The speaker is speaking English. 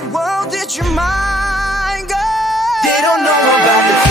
the world that you're mine, girl. They don't know about the